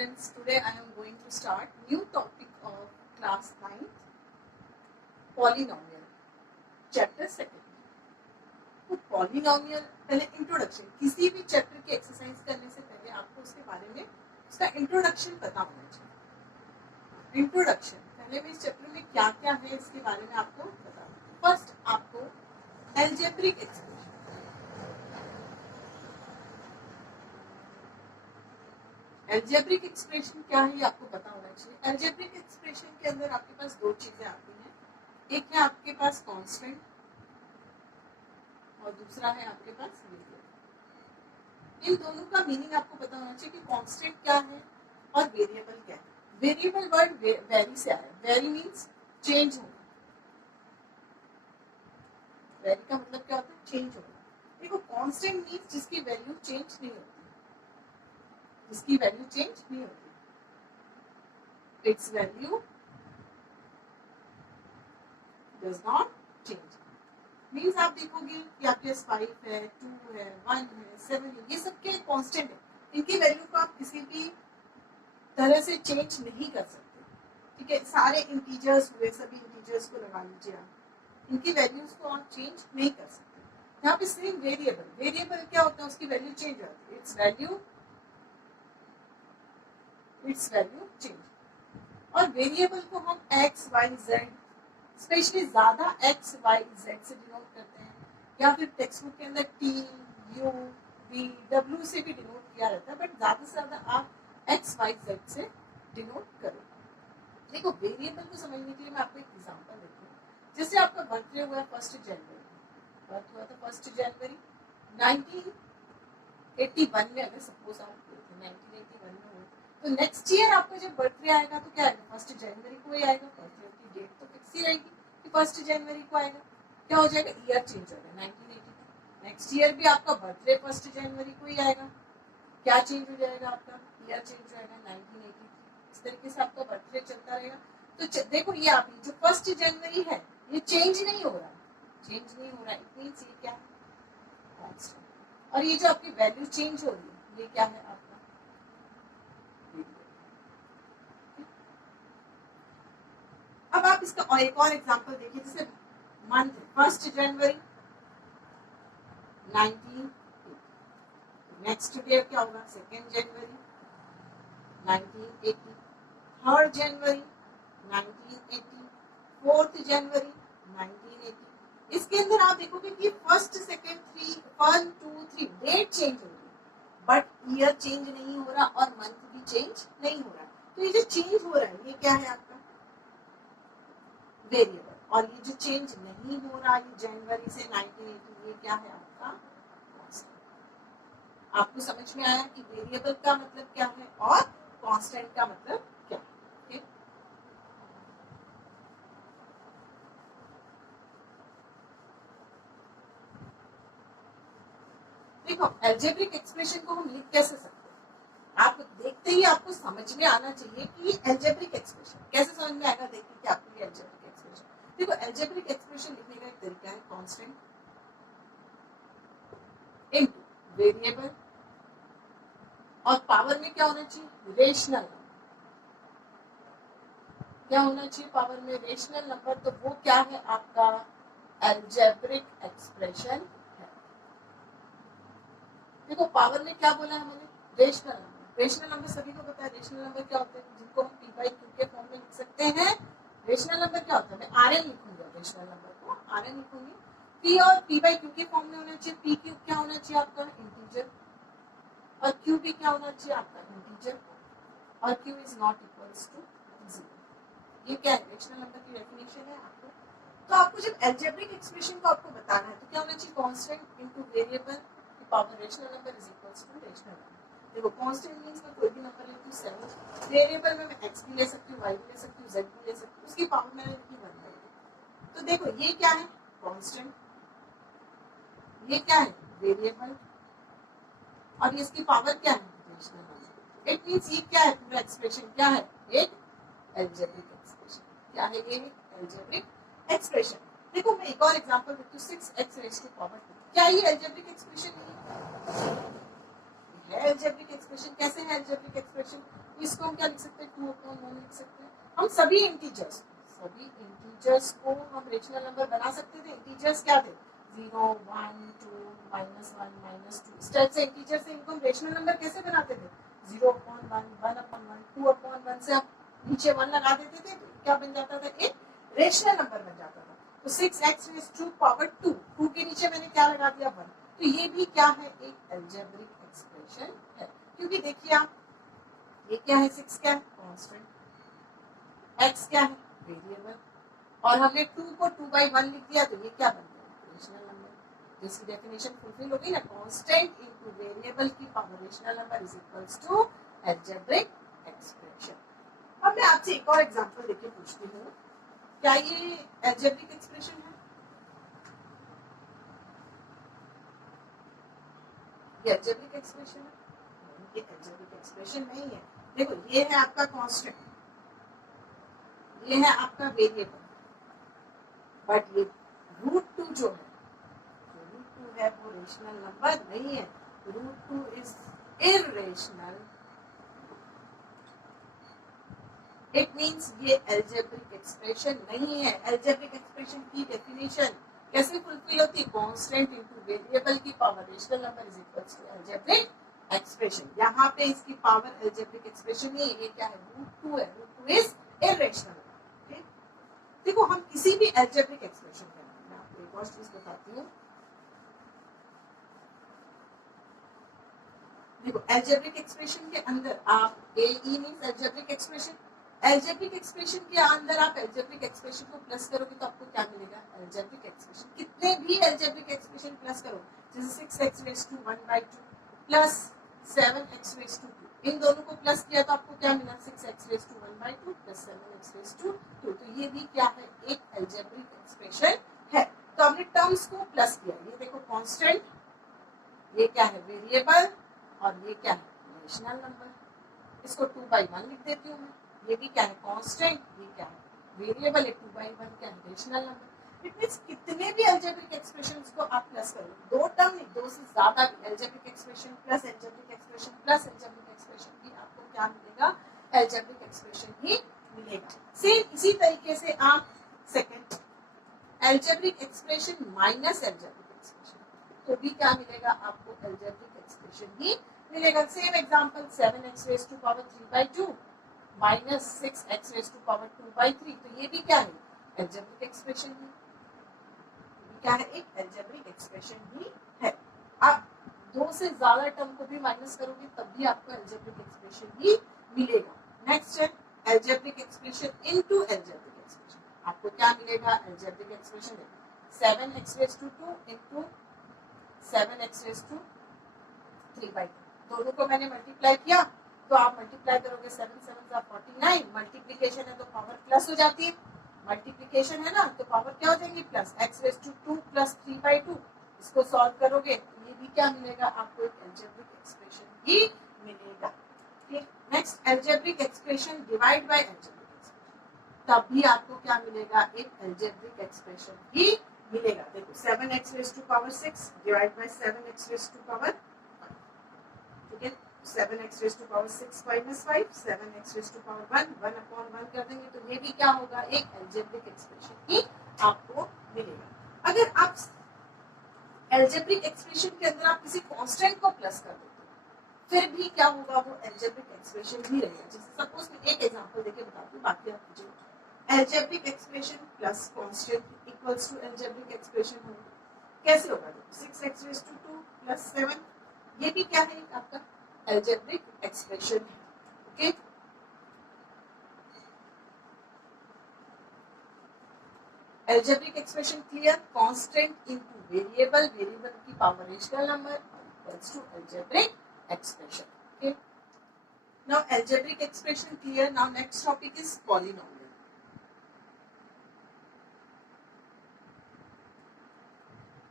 students, today I am going to start new topic of class 9th, polynomial, chapter 2. तो polynomial पहले introduction, किसी भी chapter की exercise करने से पहले आपको उसके बारे में उसका इंट्रोडक्शन पता होना चाहिए. इंट्रोडक्शन पहले में इस चैप्टर में क्या क्या है इसके बारे में आपको पता होना. फर्स्ट आपको एल्जेब्रिक एक्सप्रेशन, एल्जेब्रिक एक्सप्रेशन क्या है ये आपको पता होना चाहिए. एल्जेब्रिक एक्सप्रेशन के अंदर आपके पास दो चीजें आती हैं. एक है आपके पास कांस्टेंट और दूसरा है आपके पास वेरिएबल. इन दोनों का मीनिंग आपको पता होना चाहिए कि कांस्टेंट क्या है और वेरिएबल क्या है. वेरिएबल वर्ड वेरी से आया. वेरी मीन्स चेंज होना. वेरी का मतलब क्या होता है? चेंज होना. देखो कांस्टेंट मीन्स जिसकी वैल्यू चेंज नहीं होती, जिसकी वैल्यू चेंज नहीं होती. It's value does not change. Means आप देखोगे कि आपके पास 5 है, 2 है, 1 है, 7 है, ये सब के कांस्टेंट है. इनकी वैल्यू को आप किसी भी तरह से चेंज नहीं कर सकते. ठीक है, सारे इंटीजर्स हुए, सभी इंटीजर्स को लगा लीजिए आप, इनकी वैल्यूज को आप चेंज नहीं कर सकते. यहाँ पे सेम वेरिएबल, वेरिएबल क्या होता है? उसकी वैल्यू चेंज हो जाती है. It's value change. और वेरिएबल को हम एक्स वाई जेड, स्पेशली ज्यादा एक्स वाई जेड से डिनोट करते हैं, या फिर टेक्स्ट बुक के अंदर टी यू वी डब्ल्यू से भी डिनोट किया रहता है, बट ज्यादा से ज्यादा आप एक्स वाई जेड से डिनोट करो. देखो वेरिएबल को समझने के लिए मैं आपको एक एग्जांपल देती हूँ. जैसे आपका बर्थडे हुआ 1 जनवरी, बर्थ हुआ था 1 जनवरी 1981 में, अगर सपोज आप 1981 में हो, तो नेक्स्ट ईयर आपका जब बर्थडे आएगा तो क्या आएगा? 1 जनवरी को ही आएगा. बर्थडे की डेट तो फिक्स ही रहेगी कि 1 जनवरी को आएगा. क्या हो जाएगा? ईयर चेंज होगा. 1982 नेक्स्ट ईयर भी आपका बर्थडे 1 जनवरी को ही आएगा. क्या चेंज हो जाएगा? आपका ईयर चेंज हो जाएगा 1983. इस तरीके से आपका बर्थडे चलता रहेगा. तो देखो ये आप जो 1 जनवरी है ये चेंज नहीं हो रहा, चेंज नहीं हो रहा. इट मींस ये क्या है? कांस्टेंट. और ये जो आपकी वैल्यू चेंज हो रही है ये क्या है? आपका अब आप इसका और एक और एग्जांपल देखिए. जैसे मंथ 1 जनवरी 1980, नेक्स्ट डे क्या होगा? 2 जनवरी 1980, 3 जनवरी 1980, 4 जनवरी 1980. इसके अंदर आप देखोगे कि 1st, 2nd, 3, 1, 2, 3 डेट चेंज हो रही है, बट ईयर चेंज नहीं हो रहा और मंथ भी चेंज नहीं हो रहा. तो ये जो चेंज हो रहा है ये क्या है? आपका वेरिएबल. और ये जो चेंज नहीं हो रहा ये जनवरी से 1980, ये क्या है? आपका कांस्टेंट. आपको समझ में आया कि वेरिएबल का मतलब क्या है और कांस्टेंट का मतलब क्या है? okay? देखो एल्जेब्रिक एक्सप्रेशन को हम लिख कैसे सकते हैं? आप देखते ही आपको समझ में आना चाहिए कि एल्जेब्रिक एक्सप्रेशन कैसे समझ में आएगा. देखिए कि आपको ये एल्जेब्रिक एक्सप्रेशन, देखो एल्जेब्रिक एक्सप्रेशन लिखने का एक तरीका है कांस्टेंट इनटू वेरिएबल, और पावर में क्या होना चाहिए? Rational number. क्या होना चाहिए पावर में? Rational number. तो वो क्या है? आपका एल्जेब्रिक एक्सप्रेशन है. देखो पावर में क्या बोला है हमने? Rational number. रेशनल नंबर सभी को पता है. रेशनल नंबर क्या होते हैं? जिनको हम पी बाई क्यू के फॉर्म में लिख सकते हैं. रेशनल नंबर क्या होता है? मैं आरएन लिखूंगा. रेशनल नंबर को आरएन लिखूंगी. पी और पी बाई क्यू के फॉर्म में होना चाहिए. पी क्यू क्या होना चाहिए? आपका इंटीजर. और क्यू भी क्या होना चाहिए? आपका इंटीजर. और q is not equals to 0. ये क्या है? रेशनल नंबर की डेफिनेशन है आपको. तो आपको जब एल्जेब्रिक एक्सप्रेशन को आपको बताना है तो क्या होना चाहिए? कांस्टेंट इनटू वेरिएबल की power rational number is equals to rational number. देखो कांस्टेंट मींस मैं कोई भी नंबर ले लूं 7, वेरिएबल में मैं x भी ले सकती हूं, y भी ले सकती हूं, z भी ले सकती हूं, उसकी पावर मैंने लिखी 1/8. तो देखो ये क्या है? कांस्टेंट. ये क्या है? वेरिएबल. और ये इसकी पावर क्या है? Rational number. इट मींस ये क्या है? पूरा एक्सप्रेशन क्या है? एक एल्जेब्रिक एक्सप्रेशन. क्या है ये? Algebraic expression. देखो मैं एक और एग्जांपल देती हूं. 6x raise to power 2. क्या ये एल्जेब्रिक एक्सप्रेशन है? Algebraic expression. कैसे है एल्जेब्रिक एक्सप्रेशन? इसको हम क्या लिख सकते हैं, 2/1 लिख सकते हैं। हम सभी इंटीजर्स को हम रेशनल नंबर बना सकते थे। इंटीजर्स क्या थे, 0, 1, 2, -1, -2। इस टाइप से इंटीजर से इनको हम रेशनल नंबर कैसे बनाते थे, 0/1, 1/1, 2/1 से आप नीचे 1 लगा देते थे, तो क्या बन जाता था, एक रेशनल नंबर बन जाता था। तो 6x⁻², 2 के नीचे मैंने क्या लगा दिया, 1। तो ये भी क्या है, एक अलजेब्रिक एक्सप्रेशन है। क्योंकि देखिए आप, ये क्या है, 6 क्या है, कांस्टेंट, x क्या है, वेरिएबल, और हमने 2 को 2/1 लिख दिया, तो ये क्या बन गया, रेशनल नंबर। जिसकी डेफिनेशन फुलफिल होगी ना, कांस्टेंट इनटू वेरिएबल की power rational number is equals to algebraic expression. अब मैं आपसे एक और एग्जांपल देके पूछती हूँ, क्या ये अलजेब्रिक एक्सप्रेशन है, ये अलजेब्रिक एक्सप्रेशन है, ये अलजेब्रिक एक्सप्रेशन नहीं है। देखो, ये है आपका कांस्टेंट, ये है आपका वेरिएबल, बट ये √2 जो है वो रेशनल नंबर नहीं है। √2 इज इररेशनल। इट मींस ये अलजेब्रिक एक्सप्रेशन नहीं है। अलजेब्रिक एक्सप्रेशन की डेफिनेशन कैसे फुलफिल होती है, कांस्टेंट इनटू वेरिएबल की power rational number is equals to algebraic expression. यहाँ पे इसकी पावर अलजेब्रिक एक्सप्रेशन नहीं है, ये क्या है, √2 है। √2 इज इररेशनल। देखो, हम किसी भी अलजेब्रिक एक्सप्रेशन में, मैं आपको एक और चीज बताती हूँ। देखो, अलजेब्रिक एक्सप्रेशन के अंदर आप AE means algebraic expression, algebraic expression के अंदर आप अलजेब्रिक एक्सप्रेशन को प्लस करोगे तो आपको क्या मिलेगा, अलजेब्रिक एक्सप्रेशन। कितने भी अलजेब्रिक एक्सप्रेशन प्लस करो, जैसे 6x⁻² प्लस 7x⁻², इन दोनों को प्लस किया तो आपको क्या मिला, 6x⁻² प्लस 7x⁻²। तो ये भी क्या है, एक अलजेब्रिक एक्सप्रेशन है। तो हमने टर्म्स को प्लस किया, ये देखो कांस्टेंट, ये क्या है, वेरिएबल, और ये क्या है, रेशनल नंबर। इसको 2/1 लिख देती हूँ मैं, ये भी क्या है, कांस्टेंट, ये क्या है, वेरिएबल है, 2/1 क्या है, रेशनल नंबर। इट मींस कितने भी अलजेब्रिक एक्सप्रेशंस को आप प्लस करो, दो टर्म नहीं, दो से ज्यादा भी, algebraic expression plus algebraic expression plus algebraic expression भी आपको क्या मिलेगा, अलजेब्रिक एक्सप्रेशन ही मिलेगा। सेम इसी तरीके से आप second algebraic expression minus algebraic expression, तो भी क्या मिलेगा आपको, अलजेब्रिक एक्सप्रेशन ही मिलेगा। Same example, 7x⁻³ minus 6x⁻²/3, तो ये भी क्या है, अलजेब्रिक एक्सप्रेशन ही, क्या है, एक अलजेब्रिक एक्सप्रेशन ही है। आप दो से ज्यादा टर्म को भी माइनस करोगे तब भी आपको अलजेब्रिक एक्सप्रेशन ही मिलेगा। नेक्स्ट है algebraic expression into algebraic expression. आपको क्या मिलेगा, अलजेब्रिक एक्सप्रेशन है 7x⁻² इनटू 7x⁻³ दोनों को मैंने मल्टीप्लाई किया, तो आप मल्टीप्लाई करोगे 7 7 49, मल्टीप्लीकेशन है तो पावर प्लस हो जाती है, मल्टीप्लीकेशन है ना तो पावर क्या हो जाएगी, प्लस x⁻² प्लस 3/2। इसको सॉल्व करोगे तो ये भी क्या मिलेगा आपको, एक अलजेब्रिक एक्सप्रेशन ही मिलेगा। ठीक, next algebraic expression divide by algebraic expression, तब भी आपको क्या मिलेगा, एक अलजेब्रिक एक्सप्रेशन ही मिलेगा। देखो 7x⁻6 डिवाइड बाय 7x⁻5, ठीक है, 7x⁻6 minus 5, 7x⁻1 1/1 कर देंगे तो ये भी क्या होगा, एक अलजेब्रिक एक्सप्रेशन ही आपको मिलेगा। अगर आप अलजेब्रिक एक्सप्रेशन के अंदर आप किसी कांस्टेंट को प्लस कर देते हो फिर भी क्या होगा, वो अलजेब्रिक एक्सप्रेशन ही रहेगा। जैसे सपोज मैं एक एग्जांपल देके बताती हूँ, बाकी आप मुझे algebraic expression plus constant equals to algebraic expression होगा। कैसे होगा, 6x⁻² प्लस 7, ये भी क्या है आपका अलजेब्रिक एक्सप्रेशन है। Okay, algebraic expression clear, constant into variable, variable की power rational number equals to algebraic expression. Okay, now algebraic expression clear. Now next topic is polynomial.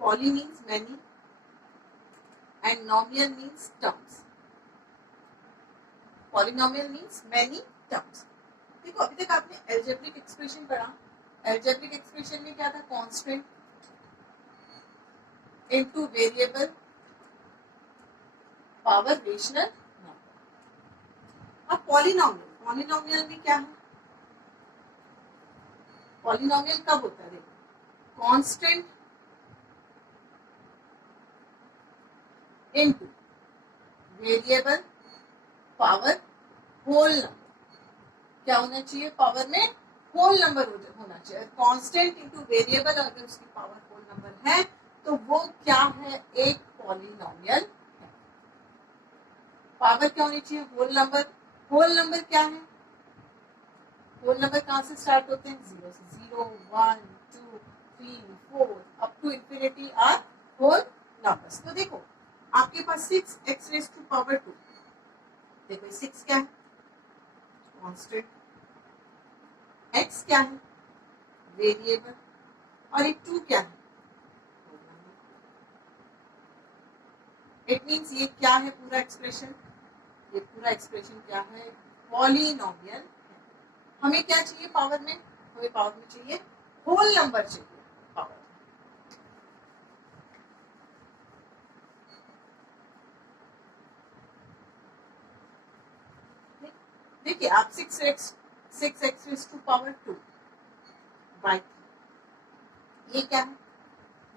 Poly means many and nomial means terms. Polynomial means many terms. देखो अभी तक आपने algebraic expression पढ़ा, algebraic expression में क्या था, constant into variable power rational number. अब polynomial, polynomial में क्या है, पॉलिनोमियल कब होता है, देखो constant into variable power whole number, क्या होना चाहिए, पावर में होल नंबर होना चाहिए, कांस्टेंट इनटू वेरिएबल अगर उसकी पावर होल नंबर है तो वो क्या है, एक पॉलिनोमियल है। पावर क्या होनी चाहिए, होल नंबर, होल नंबर क्या है, होल नंबर कहां से स्टार्ट होते हैं, 0 से, 0 1 2 3 4 up to infinity are whole numbers. तो देखो आपके पास 6x रेज़ टू पावर 2, देखो 6 क्या है, कांस्टेंट, x क्या है, वेरिएबल, और एक 2 क्या है, इट मींस ये क्या है, पूरा एक्सप्रेशन, ये पूरा एक्सप्रेशन क्या है, पॉलिनोमियल। हमें क्या चाहिए पावर में, हमें पावर में चाहिए होल नंबर चाहिए पावर। देखिए आप 6x raise to power 2 bye 3, ये क्या है,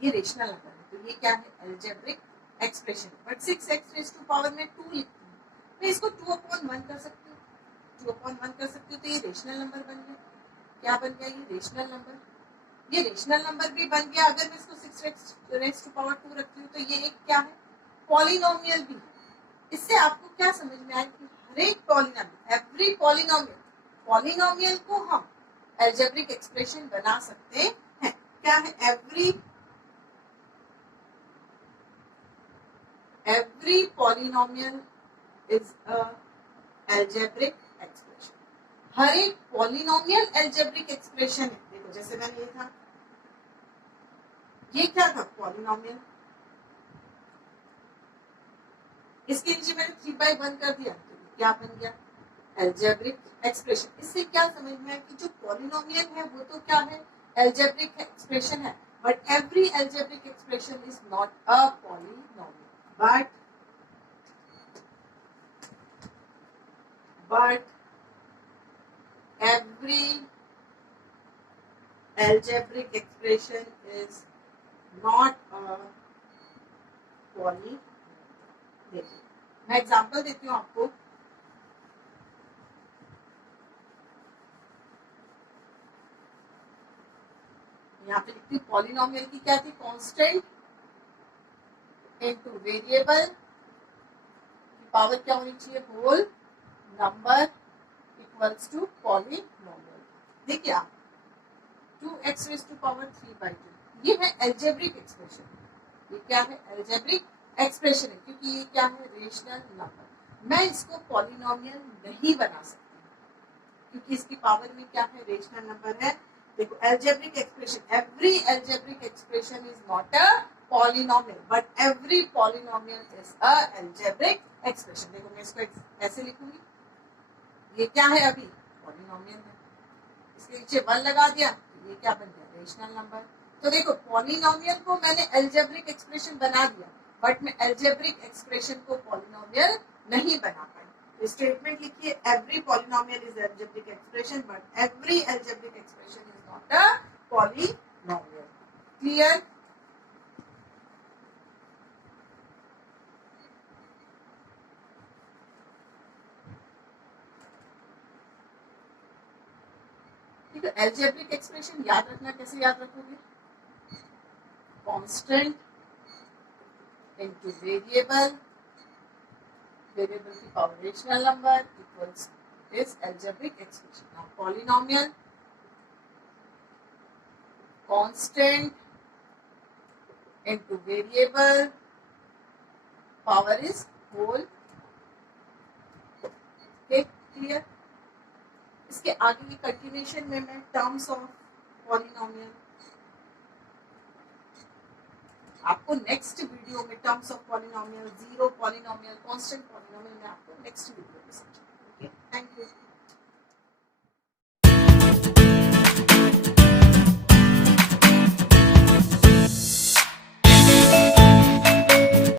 ये रेशनल नंबर है, तो ये क्या है, algebraic expression, but 6x raise to power में 2 लिखती हूँ, मैं इसको 2/1 कर सकती हूँ, 2/1 कर सकती हूँ, तो ये रेशनल नंबर बन गया, क्या बन गया, ये रेशनल नंबर, ये रेशनल नंबर भी बन गया। अगर मैं इसको 6x रेज़ टू पावर 2 रखती हूँ तो ये एक क्या है, पॉलिनोमियल भी है। इससे आपको क्या समझ में आया कि हर एक पॉलिनोमियल, एवरी पॉलिनोमियल, पॉलिनोमियल को हम अलजेब्रिक एक्सप्रेशन बना सकते हैं। क्या है, every polynomial is a algebraic expression, हर एक पॉलिनोमियल अलजेब्रिक एक्सप्रेशन है। देखो जैसे मैंने ये था, ये क्या था, पॉलिनोमियल, इसके नीचे मैंने 3/1 कर दिया, तो क्या बन गया, अलजेब्रिक एक्सप्रेशन। इससे क्या समझ में आया कि जो पॉलिनोमियल है वो तो क्या है, अलजेब्रिक एक्सप्रेशन है, but every algebraic expression is not a polynomial, but every algebraic expression is not a polynomial। देखिए मैं एग्जांपल देती हूँ आपको, यहाँ पे लिखती हूँ, पॉलिनोमियल की क्या थी, कांस्टेंट इनटू वेरिएबल, पावर क्या होनी चाहिए, whole number equals to polynomial. देखिए आप 2x रेज़ टू पावर 3/2, ये है अलजेब्रिक एक्सप्रेशन, ये क्या है, अलजेब्रिक एक्सप्रेशन है, क्योंकि ये क्या है, रेशनल नंबर। मैं इसको पॉलिनोमियल नहीं बना सकती क्योंकि इसकी पावर में क्या है, रेशनल नंबर है। देखो algebraic expression, every algebraic expression is not a polynomial, but every polynomial is a algebraic expression. देखो मैं इसको ऐसे लिखूंगी, ये क्या है, अभी पॉलिनोमियल है, इसके नीचे 1 लगा दिया, तो ये क्या बन गया, रेशनल नंबर। तो देखो पॉलिनोमियल को मैंने अलजेब्रिक एक्सप्रेशन बना दिया, बट मैं अलजेब्रिक एक्सप्रेशन को पॉलिनोमियल नहीं बना पाई। तो स्टेटमेंट लिखिए, every polynomial is algebraic expression, but every algebraic expression is not a polynomial. Clear? ठीक है, अलजेब्रिक एक्सप्रेशन याद रखना, कैसे याद रखोगे, कांस्टेंट इनटू वेरिएबल, वेरिएबल की power rational number equals this algebraic expression. Now polynomial, constant into variable, power is whole. Clear? इसके आगे की कंटिन्यूएशन में मैं टर्म्स ऑफ पॉलिनोमियल आपको नेक्स्ट वीडियो में, terms of polynomial, zero polynomial, constant polynomial में आपको नेक्स्ट वीडियो में समझाऊंगी। Okay, thank you.